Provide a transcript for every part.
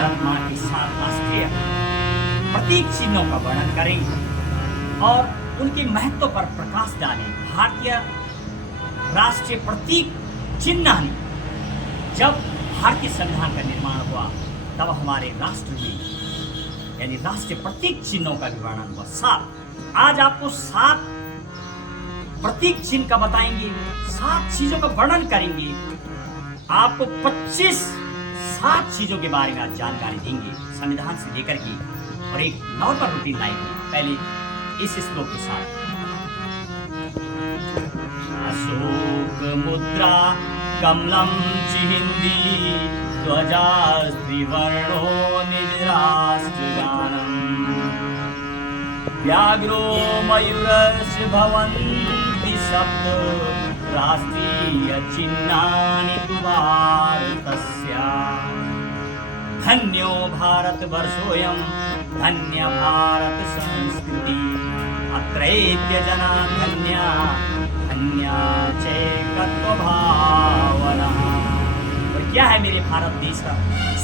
भारत माँ के सात राष्ट्रीय प्रतीक चिन्हों का वर्णन करेंगे और उनके महत्व पर प्रकाश डालें। भारतीय राष्ट्रीय प्रतीक चिन्ह जब भारतीय संविधान का निर्माण हुआ तब हमारे राष्ट्र में यानी राष्ट्रीय प्रतीक चिन्हों का भी वर्णन हुआ 7। आज आपको 7 प्रतीक चिन्ह का बताएंगे, 7 चीजों का वर्णन करेंगे। आपको 7 चीजों के बारे में आज जानकारी देंगे संविधान से लेकर के और एक नॉर्मल रूटीन लाइफ में। पहले इस श्लोक के साथ अशोक मुद्रा कमलम चिहिंदी ध्वजा त्रिवर्णो निज राष्ट्रगानम व्याघ्रो मयूरश्च भवन्ति सप्त राष्ट्रीय चिन्हानि तु भारतस्य धन्यो भारतवर्षोऽयं धन्य भारत संस्कृति अत्रैत्य जना धन्या धन्या चैकत्व भावना। और क्या है मेरे भारत देश का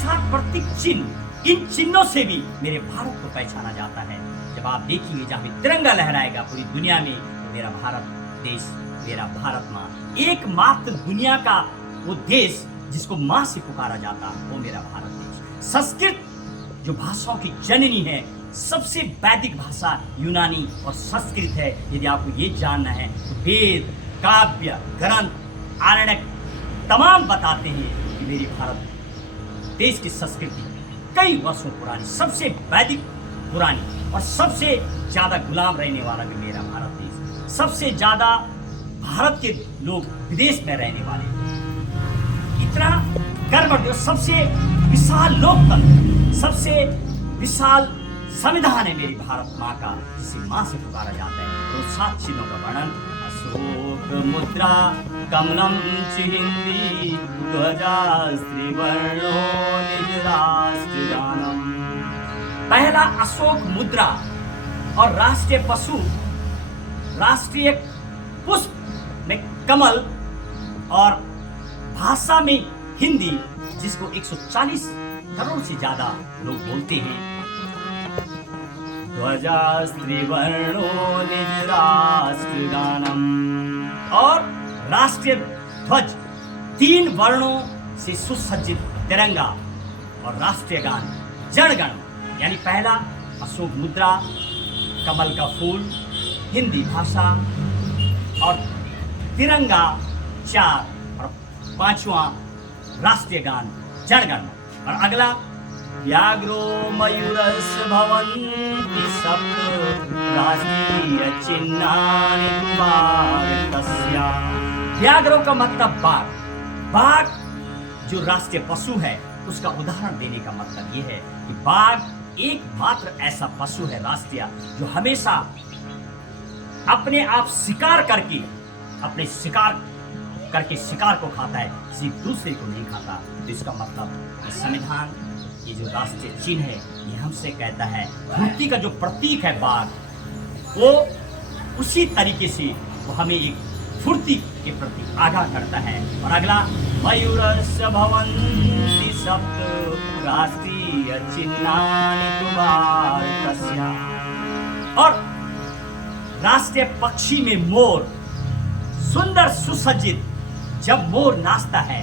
7 प्रतीक चिन्ह। इन चिन्हों से भी मेरे भारत को पहचाना जाता है। जब आप देखेंगे जहाँ भी तिरंगा लहराएगा पूरी दुनिया में, तो मेरा भारत देश, मेरा भारत माँ, एकमात्र दुनिया का वो देश जिसको माँ से पुकारा जाता वो मेरा भारत देश। संस्कृत जो भाषाओं की जननी है, सबसे वैदिक भाषा यूनानी और संस्कृत है। यदि आपको ये जानना है तो वेद, काव्य, ग्रंथ, आरण्यक तमाम बताते हैं कि मेरी भारत देश की संस्कृति कई वर्षों पुरानी, सबसे वैदिक पुरानी और सबसे ज्यादा गुलाम रहने वाला भी मेरा भारत देश। सबसे ज्यादा भारत के लोग विदेश में रहने वाले, इतना कर्मठ, सबसे विशाल लोकतंत्र, सबसे विशाल संविधान है मेरी भारत माँ का, जिसे माँ से पुकारा जाता है। तो 7 चिन्हों का वर्णन अशोक मुद्रा कमलम चिहिंदी ध्वजा त्रिवर्णो निज राष्ट्रगानम। पहला अशोक मुद्रा और राष्ट्रीय पशु, राष्ट्रीय पुष्प में कमल और भाषा में हिंदी, जिसको 140 करोड़ से ज्यादा लोग बोलते हैं। ध्वजा त्रिवर्णो निज राष्ट्रगानम और राष्ट्रीय ध्वज 3 वर्णों से सुसज्जित तिरंगा और राष्ट्रीय गान जनगण। यानी पहला अशोक मुद्रा, कमल का फूल, हिंदी भाषा और तिरंगा 4 और 5वां राष्ट्रीय गान जनगण। और अगला व्याघ्रो मयूरश्च भवन्ति सप्त राष्ट्रीय चिन्हानि तु भारतस्य। व्याघ्रों का मतलब बाघ। बाघ जो राष्ट्रीय पशु है उसका उदाहरण देने का मतलब ये है कि बाघ एकमात्र ऐसा पशु है राष्ट्रीय जो हमेशा अपने आप शिकार करके शिकार को खाता है, सिर्फ दूसरे को नहीं खाता। तो इसका मतलब संविधान, ये जो राष्ट्रीय चिन्ह है, ये हमसे कहता है धरती का जो प्रतीक है बाघ, वो उसी तरीके से वो हमें एक फुर्ती के प्रति आगाह करता है। और अगला मयूरस्य भवन्ति सप्त राष्ट्रीय चिन्हानि तु भारतस्य। और राष्ट्रीय पक्षी में मोर, सुंदर सुसज्जित, जब मोर नाचता है,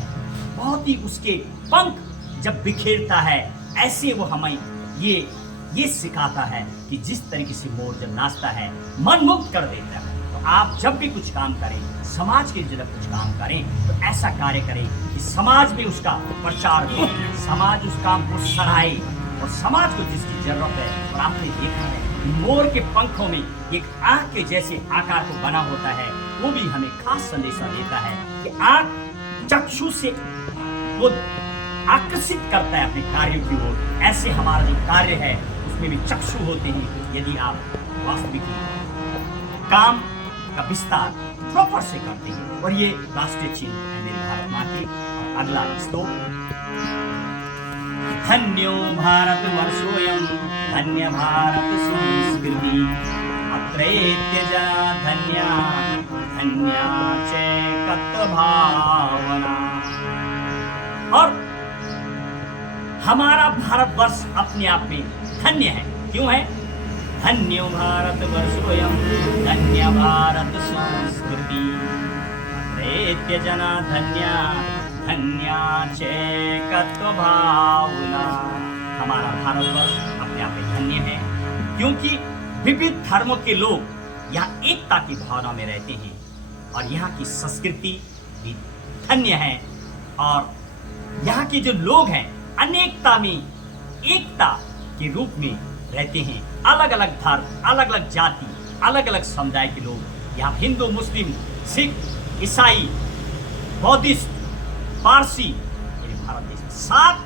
बहुत ही उसके पंख जब बिखेरता है, ऐसे वो हमें ये सिखाता है कि जिस तरीके से मोर जब नाचता है मनमुग्ध कर देता है। तो आप जब भी कुछ काम करें, समाज के लिए जब कुछ काम करें, तो ऐसा कार्य करें कि समाज में उसका प्रचार हो, समाज उस काम को सराहे और समाज को जिसकी जरूरत है। और आपने देखा है मोर के पंखों में एक आंख के जैसे आकार को बना होता है, वो भी हमें खास संदेशा देता है कि आंख चक्षु से वो आकर्षित करता है अपने कार्यों की ओर। ऐसे हमारा जो कार्य है उसमें भी चक्षु होते हैं। यदि आप वास्तविक काम का विस्तार प्रॉपर से करते हैं, और ये राष्ट्रीय चिन्ह है मेरे भारत माँ के। और अगला श्लोक, धन्यो भारत वर्षोऽयं धन्य भारत संस्कृति अत्रैत्य जना धन्या धन्या चैकत्व भावना। और हमारा भारतवर्ष अपने आप में धन्य है। क्यों है? धन्यो भारत वर्षोयम धन्य भारत संस्कृति अत्रैत्य जना धन्या धन्या चैकत्व भावना। हमारा भारतवर्ष अपने आप में धन्य है क्योंकि विविध धर्मों के लोग यहाँ एकता की भावना में रहते हैं और यहाँ की संस्कृति भी धन्य है और यहाँ के जो लोग हैं अनेकता में एकता के रूप में रहते हैं। अलग अलग धर्म, अलग अलग जाति, अलग अलग समुदाय के लोग यहाँ हिंदू, मुस्लिम, सिख, ईसाई, बौद्धिस्ट, पारसी, मेरे भारत देश में 7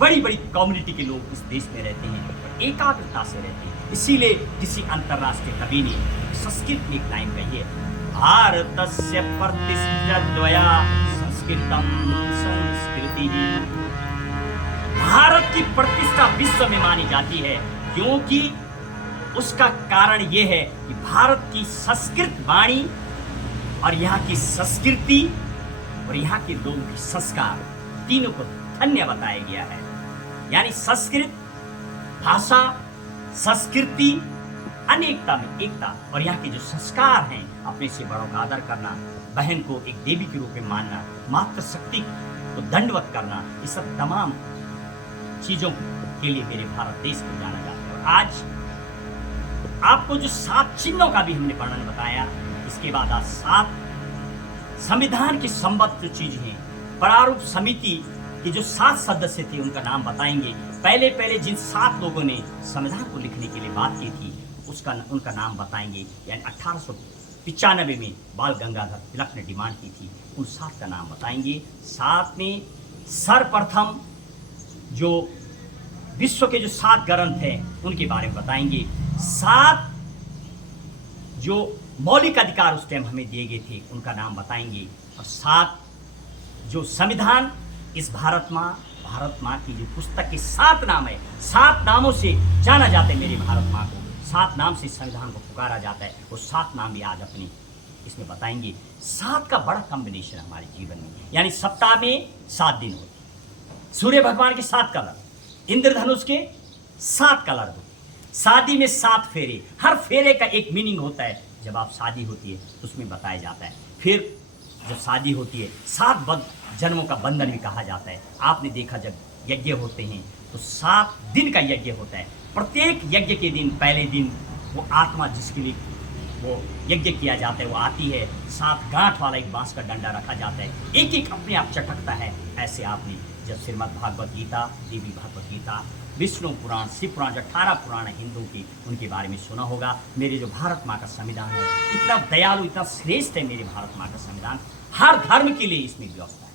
बड़ी बड़ी कम्युनिटी के लोग इस देश में रहते हैं और एकाग्रता से रहते हैं। इसीलिए किसी अंतर्राष्ट्रीय कवि ने संस्कृत में एक लाइन कही है, भारतस्य प्रतिष्ठा संस्कृतम संस्कृति। भारत की प्रतिष्ठा विश्व में मानी जाती है क्योंकि उसका कारण यह है कि भारत की संस्कृत वाणी और यहाँ की संस्कृति और यहाँ के लोगों की संस्कार तीनों को धन्य बताया गया है। यानी संस्कृत भाषा, संस्कृति, अनेकता में एकता और यहाँ के जो संस्कार हैं, अपने से बड़ों का आदर करना, बहन को एक देवी के रूप में मानना, मातृशक्ति को दंडवत करना, ये सब तमाम चीजों के लिए मेरे भारत देश को जाना जाता है। और आज आपको जो 7 चिन्हों का भी हमने वर्णन बताया, इसके बाद आज 7 संविधान के संबद्ध जो चीज हैं, प्रारूप समिति के जो 7 सदस्य थे उनका नाम बताएंगे। पहले जिन 7 लोगों ने संविधान को लिखने के लिए बात की थी उनका नाम बताएंगे। यानी 1895 में बाल गंगाधर तिलक ने डिमांड की थी, उन 7 का नाम बताएंगे। साथ में सर्वप्रथम जो विश्व के जो 7 ग्रंथ हैं उनके बारे में बताएंगे। 7 जो मौलिक अधिकार उस टाइम हमें दिए गए थे उनका नाम बताएंगे। और 7 जो संविधान इस भारत माँ की जो पुस्तक के 7 नाम है, 7 नामों से जाना जाता है मेरी भारत माँ को, 7 नाम से संविधान को पुकारा जाता है। वो 7 नाम भी आज अपने इसमें बताएंगे। 7 का बड़ा कॉम्बिनेशन हमारे जीवन में, यानी सप्ताह में 7 दिन होते, सूर्य भगवान के 7 कलर, इंद्रधनुष के 7 कलर होते, शादी में 7 फेरे, हर फेरे का एक मीनिंग होता है। जब आप शादी होती है तो उसमें बताया जाता है। फिर जब शादी होती है 7 जन्मों का बंधन भी कहा जाता है। आपने देखा जब यज्ञ होते हैं तो 7 दिन का यज्ञ होता है। प्रत्येक यज्ञ के दिन, पहले दिन वो आत्मा जिसके लिए वो यज्ञ किया जाता है वो आती है, 7 गांठ वाला एक बांस का डंडा रखा जाता है, एक एक अपने आप चटकता है। ऐसे आपने जब श्रीमद् भागवत गीता, देवी भागवत गीता, विष्णु पुराण, शिव पुराण, जो 18 पुराण है हिंदू की, उनके बारे में सुना होगा। मेरे जो भारत माँ का संविधान है इतना दयालु, इतना श्रेष्ठ है मेरे भारत माँ का संविधान। हर धर्म के लिए इसमें व्यवस्था है,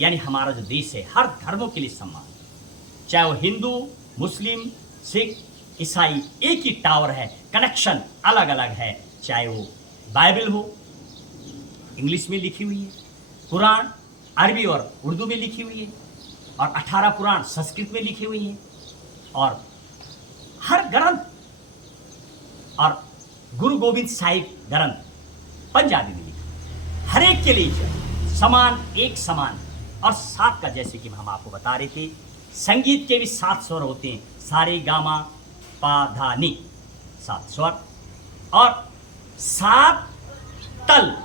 यानी हमारा जो देश है हर धर्मों के लिए सम्मान, चाहे वो हिंदू, मुस्लिम, सिख, ईसाई, एक ही टावर है, कनेक्शन अलग अलग है। चाहे वो बाइबल हो, इंग्लिश में लिखी हुई है, कुरान अरबी और उर्दू में लिखी हुई है, और 18 पुराण संस्कृत में लिखी हुई हैं, और हर ग्रंथ, और गुरु गोविंद साहिब ग्रंथ पंजाबी में लिखा, हर एक के लिए समान, एक समान। और 7 का, जैसे कि हम आपको बता रहे थे, संगीत के भी 7 स्वर होते हैं, सारे गामा पा धा नी, 7 स्वर, और 7 तल,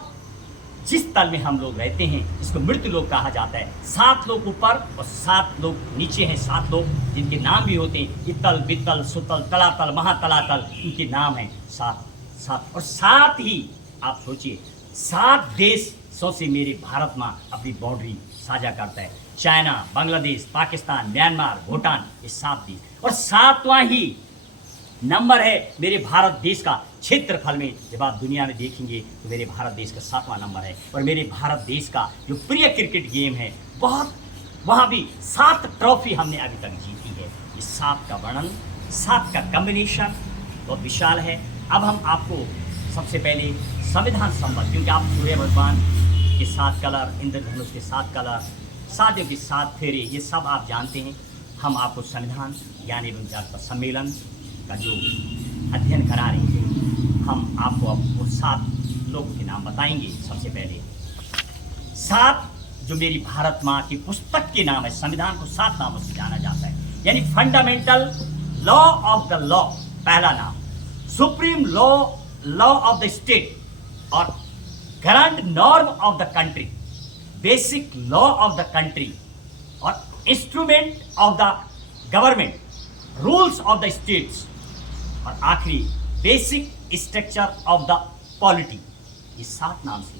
जिस तल में हम लोग रहते हैं इसको मृत्यु लोक कहा जाता है। 7 लोग ऊपर और 7 लोग नीचे हैं, 7 लोग जिनके नाम भी होते हैं, इतल, बितल, सुतल, तलातल, महातलातल, इनके नाम हैं 7। और साथ ही आप सोचिए 7 देशों से मेरे भारत माँ अपनी बाउंड्री साझा करता है, चाइना, बांग्लादेश, पाकिस्तान, म्यांमार, भूटान, ये 7 देश। और 7वां ही नंबर है मेरे भारत देश का क्षेत्रफल में। जब आप दुनिया में देखेंगे तो मेरे भारत देश का 7वां नंबर है। और मेरे भारत देश का जो प्रिय क्रिकेट गेम है, बहुत, वहाँ भी 7 ट्रॉफी हमने अभी तक जीती है। इस 7 का वर्णन, 7 का कॉम्बिनेशन बहुत विशाल है। अब हम आपको सबसे पहले संविधान संबद्ध, क्योंकि आप सूर्य भगवान के 7 कलर, इंद्रधनुष के 7 कलर, शादियों के 7 फेरे, ये सब आप जानते हैं। हम आपको संविधान ज्ञान एवं जागरूकता सम्मेलन का जो अध्ययन करा रहे हैं, हम आपको अब वो 7 लोगों के नाम बताएंगे। सबसे पहले 7 जो मेरी भारत माँ की पुस्तक के नाम है, संविधान को 7 नामों से जाना जाता है। यानी fundamental law of the law पहला नाम, supreme law of the state और grand norm of the country, basic law of the country और instrument of the government, rules of the states और आखिरी basic structure of the polity. ये 7 नाम से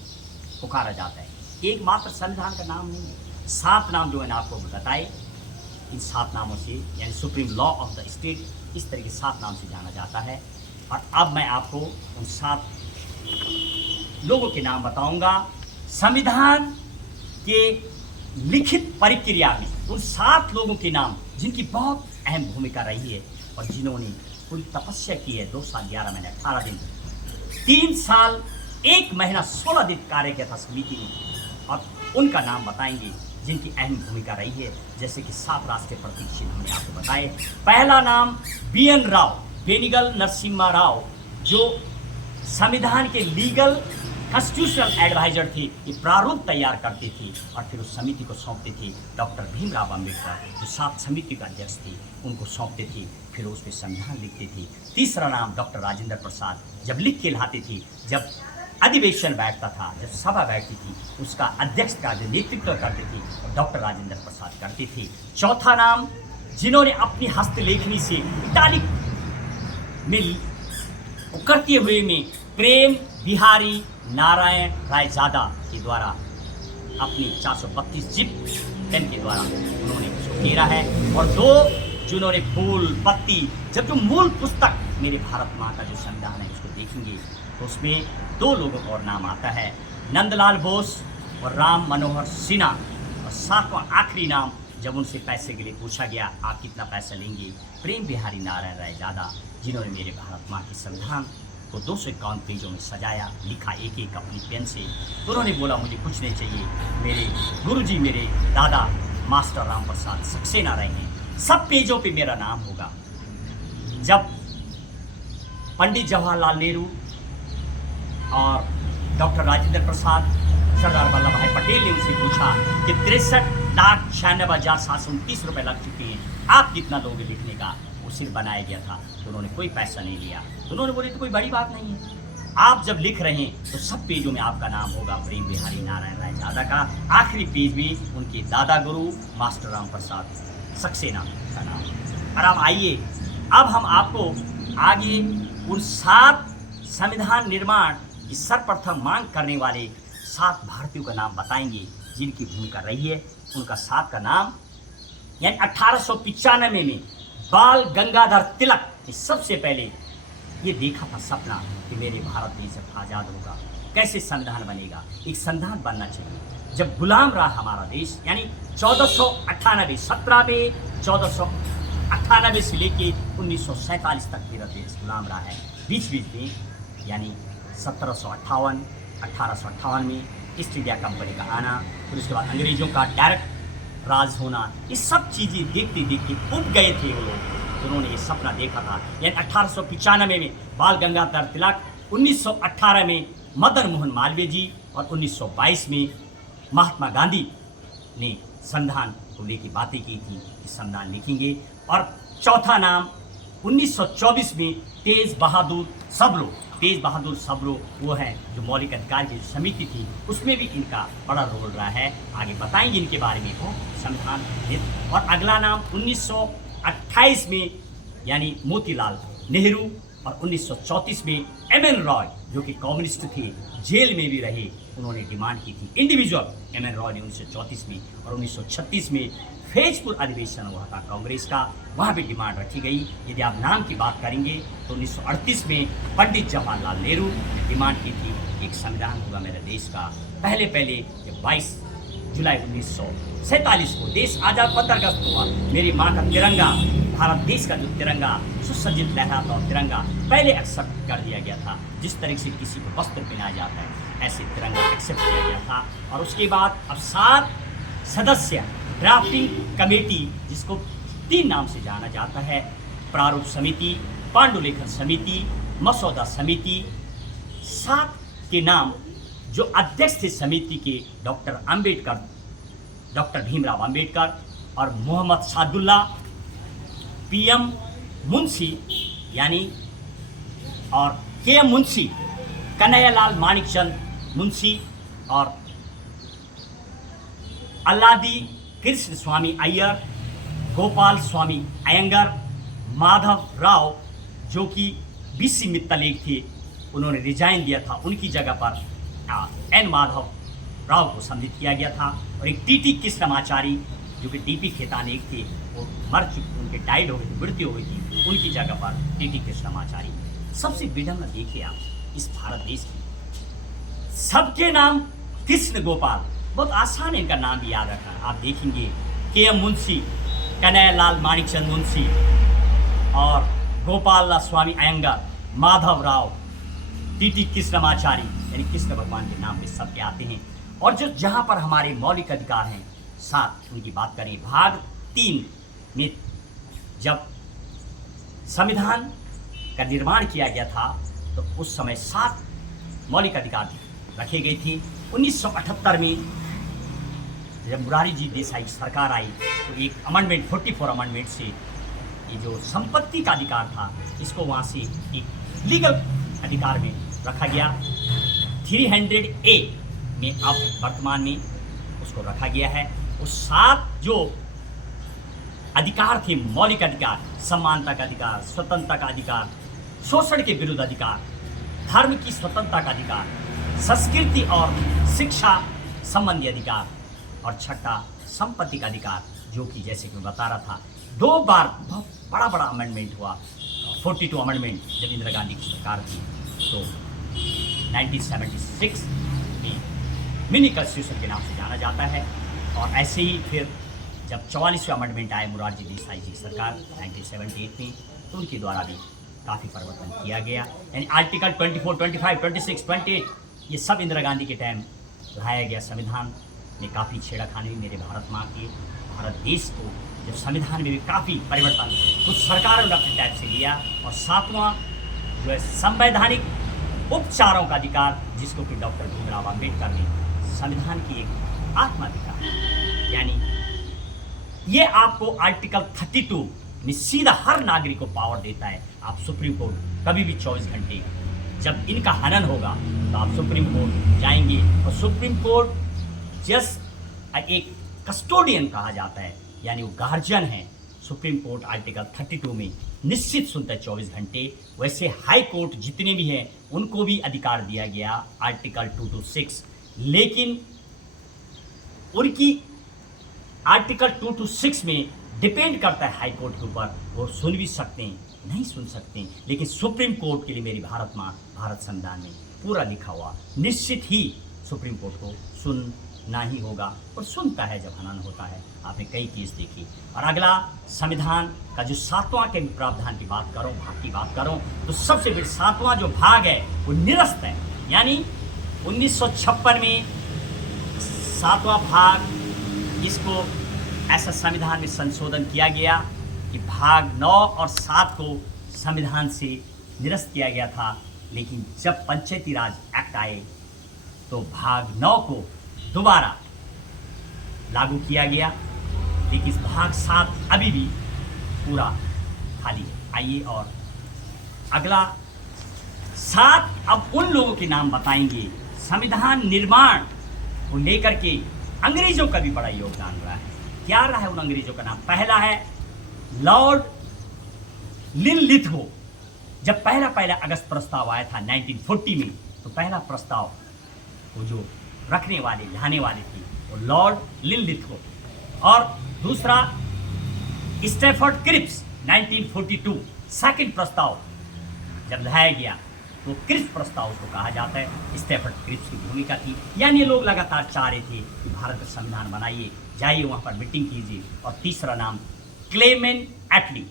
पुकारा जाता है। एक मात्र संविधान का नाम नहीं है, 7 नाम जो मैंने आपको बताए, इन 7 नामों से यानी supreme law of the state, इस तरह के 7 नाम से जाना जाता है। और अब मैं आपको उन 7 लोगों के नाम बताऊंगा। संविधान के लिखित प्रक्रिया में उन 7 लोगों के नाम जिनकी बहुत अहम भूमिका रही है और जिन्होंने पूरी तपस्या की है। 2 साल 11 महीने 18 दिन, 3 साल 1 महीना 16 दिन कार्य किया था समिति ने, और उनका नाम बताएंगे जिनकी अहम भूमिका रही है। जैसे कि 7 राष्ट्रीय प्रतीक चिन्ह हमने आपको बताए। पहला नाम BN राव, बेनिगल नरसिम्हा राव, जो संविधान के लीगल कॉन्स्टिट्यूशनल एडवाइजर थे। ये प्रारूप तैयार करते थे और फिर उस समिति को सौंपते थे। डॉक्टर भीमराव अम्बेडकर जो 7 समिति के अध्यक्ष थे, उनको सौंपते थे, फिर उस पर संविधान लिखते थे। तीसरा नाम डॉक्टर राजेंद्र प्रसाद, जब लिख के लाते थे, जब अधिवेशन बैठता था, जब सभा बैठती थी, उसका अध्यक्ष का जो नेतृत्व करते थे डॉक्टर राजेंद्र प्रसाद करते थे। चौथा नाम जिन्होंने अपनी हस्तलेखनी से इटालिक में उकरते हुए में प्रेम बिहारी नारायण रायजादा के द्वारा अपनी 432 जिप पेन के द्वारा उन्होंने उसको घेरा है। और 2 जिन्होंने फूल पत्ती, जब जो मूल पुस्तक मेरे भारत माँ का जो संविधान है उसको देखेंगे तो उसमें 2 लोगों का और नाम आता है, नंदलाल बोस और राम मनोहर सिन्हा। और 7वां आखिरी नाम, जब उनसे पैसे के लिए पूछा गया आप कितना पैसा लेंगे, प्रेम बिहारी नारायण रायजादा, जिन्होंने मेरे भारत माँ के संविधान को 251 पेजों में सजाया, लिखा एक एक अपनी पेन से। तो उन्होंने बोला मुझे कुछ नहीं चाहिए, मेरे गुरुजी मेरे दादा मास्टर राम प्रसाद सक्सेना रहे हैं, सब पेजों पे मेरा नाम होगा। जब पंडित जवाहरलाल नेहरू और डॉक्टर राजेंद्र प्रसाद, सरदार वल्लभ भाई पटेल ने उनसे पूछा कि 63,96,729 रुपये लग चुके हैं, आप कितना लोगे लिखने का, वो सिर्फ बनाया गया था। तो उन्होंने कोई पैसा नहीं लिया। तो उन्होंने बोले तो कोई बड़ी बात नहीं है, आप जब लिख रहे हैं तो सब पेजों में आपका नाम होगा प्रेम बिहारी नारायण रायजादा का, आखिरी पेज में उनके दादा गुरु मास्टर राम प्रसाद सक्सेना का नाम। और अब आइए, अब हम आपको आगे उन 7 संविधान निर्माण की सर्वप्रथम मांग करने वाले 7 भारतीयों का नाम बताएंगे जिनकी भूमिका रही है। उनका 7 का नाम, यानी 1895 में बाल गंगाधर तिलक ने सबसे पहले ये देखा था सपना कि मेरे भारत देश जब आज़ाद होगा कैसे संविधान बनेगा, एक संविधान बनना चाहिए। जब गुलाम रहा हमारा देश, यानी 1498 17 में 1498 से लेके 1947 तक मेरा देश गुलाम रहा है। बीच बीच में यानी 1758 1858 में ईस्ट इंडिया कंपनी का आना, फिर उसके बाद अंग्रेजों का डायरेक्ट राज होना, ये सब चीज़ें देखते देखते उब गए थे वो लोग। उन्होंने ये सपना देखा था। यानी 1895 में बाल गंगाधर तिलक, 1918 में मदन मोहन मालवीय जी और 1922 में महात्मा गांधी ने संविधान को लेकर बातें की थी कि संविधान लिखेंगे। और चौथा नाम 1924 में तेज बहादुर सब्रो, वो है जो मौलिक अधिकार की समिति थी, उसमें भी इनका बड़ा रोल रहा है। आगे बताएंगे इनके बारे में वो संविधान हित। और अगला नाम 1928 में यानी मोतीलाल नेहरू, और 1934 में MN रॉय जो कि कम्युनिस्ट थे, जेल में भी रहे, उन्होंने डिमांड की थी इंडिविजुअल। MN रॉय ने 1934 में, और 1936 में फैजपुर अधिवेशन हुआ था कांग्रेस का, वहाँ भी डिमांड रखी गई। यदि आप नाम की बात करेंगे तो 1938 में पंडित जवाहरलाल नेहरू ने डिमांड की थी एक संविधान होगा मेरे देश का। पहले जब 22 जुलाई 1947 को देश आज़ाद 15 अगस्त हुआ, मेरी माँ का तिरंगा, भारत देश का जो तिरंगा सुसज्जित लहराता और तिरंगा पहले एक्सेप्ट कर दिया गया था। जिस तरह से किसी को वस्त्र पहनाया जाता है ऐसे तिरंगा एक्सेप्ट किया गया था। और उसके बाद अब 7 सदस्य ड्राफ्टिंग कमेटी, जिसको 3 नाम से जाना जाता है, प्रारूप समिति, पांडुलेखन समिति, मसौदा समिति, 7 के नाम जो अध्यक्ष थे समिति के डॉक्टर अंबेडकर डॉक्टर भीमराव अंबेडकर और मोहम्मद सादुल्ला, पीएम मुंशी यानी और के मुंशी, कन्हैयालाल माणिकचंद मुंशी और अल्लादी कृष्ण स्वामी अय्यर, गोपाल स्वामी अयंगर, माधव राव जो कि बीसी मित्तल एक थे, उन्होंने रिजाइन दिया था, उनकी जगह पर एन माधव राव को सम्मिलित किया गया था। और एक टीटी कृष्णमाचारी जो कि टीपी खेतान एक थे, वो मर चुके, उनके डाइड हो गए थे, मृत्यु हो गई थी, उनकी जगह पर टीटी कृष्णमाचारी। सबसे विडम्बना देखिए आप इस भारत देश की, सबके नाम कृष्ण गोपाल, बहुत आसान है इनका नाम भी याद रखना। आप देखेंगे के एम मुंशी, कन्हैयालाल माणिकचंद मुंशी और गोपाल स्वामी अयंगर, माधव राव, टीटी कृष्णमाचारी, यानी कृष्ण भगवान के नाम पे सबके आते हैं। और जो जहाँ पर हमारे मौलिक अधिकार हैं, 7 उनकी बात करें, भाग 3 में जब संविधान का निर्माण किया गया था तो उस समय 7 मौलिक अधिकार रखे गए थे। 1978 में जब मुरारी जी देसाई की सरकार आई तो एक अमेंडमेंट 44 अमेंडमेंट से ये जो संपत्ति का अधिकार था इसको वहाँ से एक लीगल अधिकार में रखा गया। 300A में अब वर्तमान में उसको रखा गया है। उस 7 जो अधिकार थे, मौलिक अधिकार, समानता का अधिकार, स्वतंत्रता का अधिकार, शोषण के विरुद्ध अधिकार, धर्म की स्वतंत्रता का अधिकार, संस्कृति और शिक्षा संबंधी अधिकार, और छठा संपत्ति का अधिकार, जो कि जैसे कि मैं बता रहा था 2 बार बहुत बड़ा बड़ा अमेंडमेंट हुआ। 42 अमेंडमेंट जब इंदिरा गांधी की सरकार थी तो 1976 में मिनी कॉन्स्टिट्यूशन के नाम से जाना जाता है। और ऐसे ही फिर जब 44वें अमेंडमेंट आए मुरारजी देसाई जी सरकार 1978 में, तो उनके द्वारा भी काफ़ी परिवर्तन किया गया। यानी आर्टिकल 24, 25, 26, 28 ये सब इंदिरा गांधी के टाइम लाया गया। संविधान में काफ़ी छेड़खानी हुई मेरे भारत माँ के भारत देश को, जब संविधान में भी काफ़ी परिवर्तन कुछ सरकारों ने अपने टाइप से लिया। और 7वां जो है संवैधानिक उपचारों का अधिकार, जिसको कि डॉक्टर भीमराव अंबेडकर ने संविधान की एक आत्मा दिखा, यानी ये आपको आर्टिकल 32 में सीधा हर नागरिक को पावर देता है। आप सुप्रीम कोर्ट कभी भी 24 घंटे जब इनका हनन होगा तो आप सुप्रीम कोर्ट जाएंगे। और सुप्रीम कोर्ट जस्ट एक कस्टोडियन कहा जाता है, यानी वो गार्जियन है। सुप्रीम कोर्ट आर्टिकल 32 में निश्चित सुनता है 24 घंटे। वैसे हाई कोर्ट जितने भी हैं उनको भी अधिकार दिया गया आर्टिकल 226, लेकिन उनकी आर्टिकल 226 में डिपेंड करता है हाई कोर्ट के ऊपर, वो सुन भी सकते हैं नहीं सुन सकते हैं। लेकिन सुप्रीम कोर्ट के लिए मेरी भारत माँ भारत संविधान में पूरा लिखा हुआ, निश्चित ही सुप्रीम कोर्ट को सुनना ही होगा, और सुनता है जब हनन होता है। आपने कई केस देखी। और अगला संविधान का जो 7वां के प्रावधान की बात करूं, भाग की बात करूं, तो सबसे बड़ा 7वां जो भाग है वो निरस्त है। यानी 1956 में 7वां भाग, इसको ऐसा संविधान में संशोधन किया गया कि भाग 9 और 7 को संविधान से निरस्त किया गया था। लेकिन जब पंचायती राज एक्ट आए तो भाग 9 को दोबारा लागू किया गया, लेकिन भाग 7 अभी भी पूरा खाली है। आइए और अगला 7 अब उन लोगों के नाम बताएंगे। संविधान निर्माण को लेकर के अंग्रेजों का भी बड़ा योगदान रहा है। क्या रहा है उन अंग्रेजों का नाम? पहला है लॉर्ड लिनलिथगो। जब पहला अगस्त प्रस्ताव आया था 1940 में, तो पहला प्रस्ताव वो जो रखने वाले लाने वाले थे वो लॉर्ड लिनलिथगो। और दूसरा स्टैफर्ड क्रिप्स 1942, सेकंड प्रस्ताव जब लाया गया तो क्रिप्स प्रस्ताव उसको कहा जाता है। स्टैफर्ड क्रिप्स की भूमिका थी। यानी ये लोग लगातार चाह रहे थे कि भारत का संविधान बनाइए, जाइए वहाँ पर मीटिंग कीजिए। और तीसरा नाम क्लेमेंट एटली,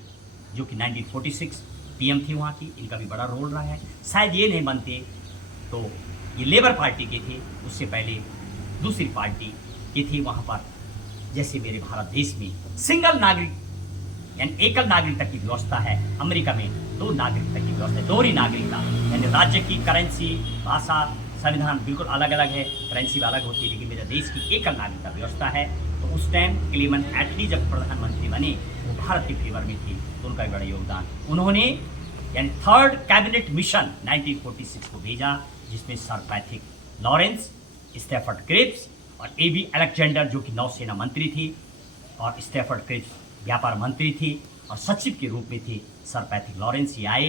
जो कि 1946 पीएम थी वहाँ की, इनका भी बड़ा रोल रहा है। शायद ये नहीं बनते तो ये लेबर पार्टी के थे, उससे पहले दूसरी पार्टी के थे वहाँ पर। जैसे मेरे भारत देश में सिंगल नागरिक यानी एकल नागरिकता की व्यवस्था है, अमेरिका में 2 नागरिकता की व्यवस्था है, दोहरी नागरिकता, यानी राज्य की करेंसी, भाषा, संविधान बिल्कुल अलग अलग है, करेंसी भी अलग होती है, लेकिन मेरे देश की एकल नागरिकता व्यवस्था है। तो उस टाइम क्लेमेंट एटली जब प्रधानमंत्री बने वो भारत के फेवर में थे, तो उनका भी बड़ा योगदान। उन्होंने यानी थर्ड कैबिनेट मिशन 1946 को भेजा, जिसमें sir Patrick Lawrence, Stafford Cripps और एबी अलेक्जेंडर जो कि नौसेना मंत्री थे, और स्टेफर्ड क्रिप्स व्यापार मंत्री थे और सचिव के रूप में थे। सर पैट्रिक लॉरेंस ही आए,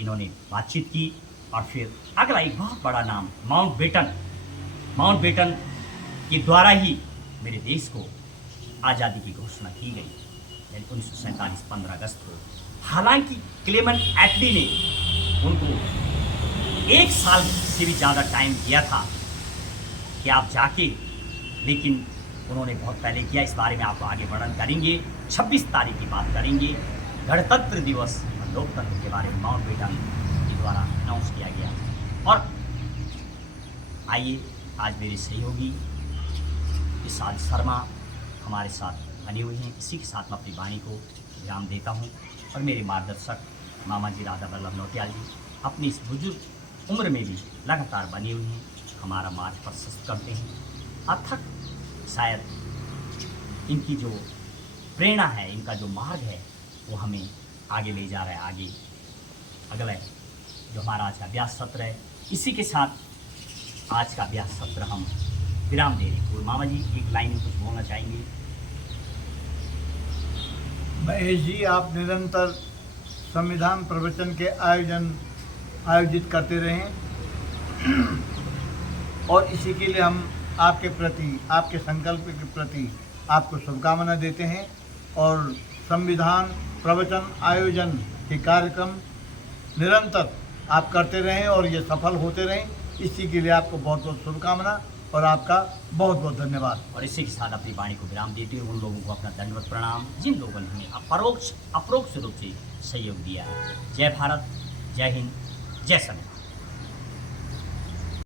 इन्होंने बातचीत की, और फिर अगला एक बहुत बड़ा नाम माउंटबेटन के द्वारा ही मेरे देश को आज़ादी की घोषणा की गई, यानी 1947 15 अगस्त को। हालांकि क्लेमेंट एटली ने उनको 1 साल से भी ज़्यादा टाइम दिया था कि आप जाके, लेकिन उन्होंने बहुत पहले किया। इस बारे में आपको आगे वर्णन करेंगे। 26 तारीख की बात करेंगे। गणतंत्र दिवस और लोकतंत्र के बारे में माउंटबेटन के द्वारा अनाउंस किया गया। और आइए, आज मेरे सहयोगी इसाद शर्मा हमारे साथ बने हुए हैं। इसी के साथ मैं अपनी वाणी को विराम देता हूँ, और मेरे मार्गदर्शक मामा जी राधा वल्लभ नौटियाल जी अपनी इस बुजुर्ग उम्र में भी लगातार बने हुए हैं, हमारा मार्ग प्रशस्त करते हैं। अथक शायद इनकी जो प्रेरणा है, इनका जो मार्ग है, वो हमें आगे ले जा रहा है। आगे अगला जो हमारा आज का अभ्यास सत्र है, इसी के साथ आज का अभ्यास सत्र हम विराम दे रहे हैं। और मामा जी एक लाइन में कुछ बोलना चाहेंगे? महेश जी, आप निरंतर संविधान प्रवचन के आयोजित करते रहें, और इसी के लिए हम आपके प्रति, आपके संकल्प के प्रति आपको शुभकामना देते हैं। और संविधान प्रवचन आयोजन के कार्यक्रम निरंतर आप करते रहें और ये सफल होते रहें, इसी के लिए आपको बहुत बहुत शुभकामना और आपका बहुत बहुत धन्यवाद। और इसी के साथ अपनी वाणी को विराम देते हुए उन लोगों को अपना दंडवत प्रणाम, जिन लोगों ने हमें अप्रोक्ष रूप से सहयोग दिया है। जय भारत, जय हिंद, जय संविधान।